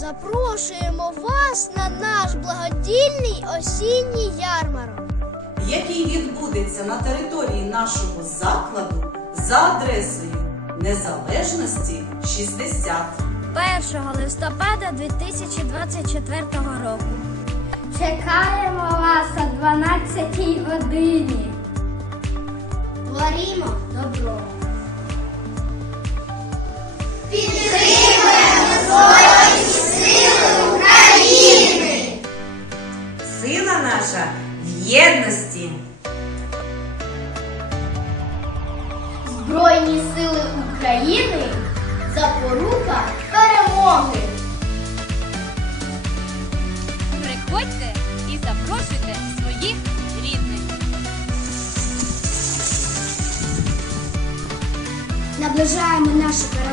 запрошуємо вас на наш благодійний осінній ярмарок. який відбудеться на території нашого закладу за адресою Незалежності 60. 1 листопада 2024 року. Чекаємо вас о 12 годині. Творімо добро. Наша в єдності. Збройні сили України запорука перемоги. Приходьте і запрошуйте своїх рідних. Наближаємо нашу перемогу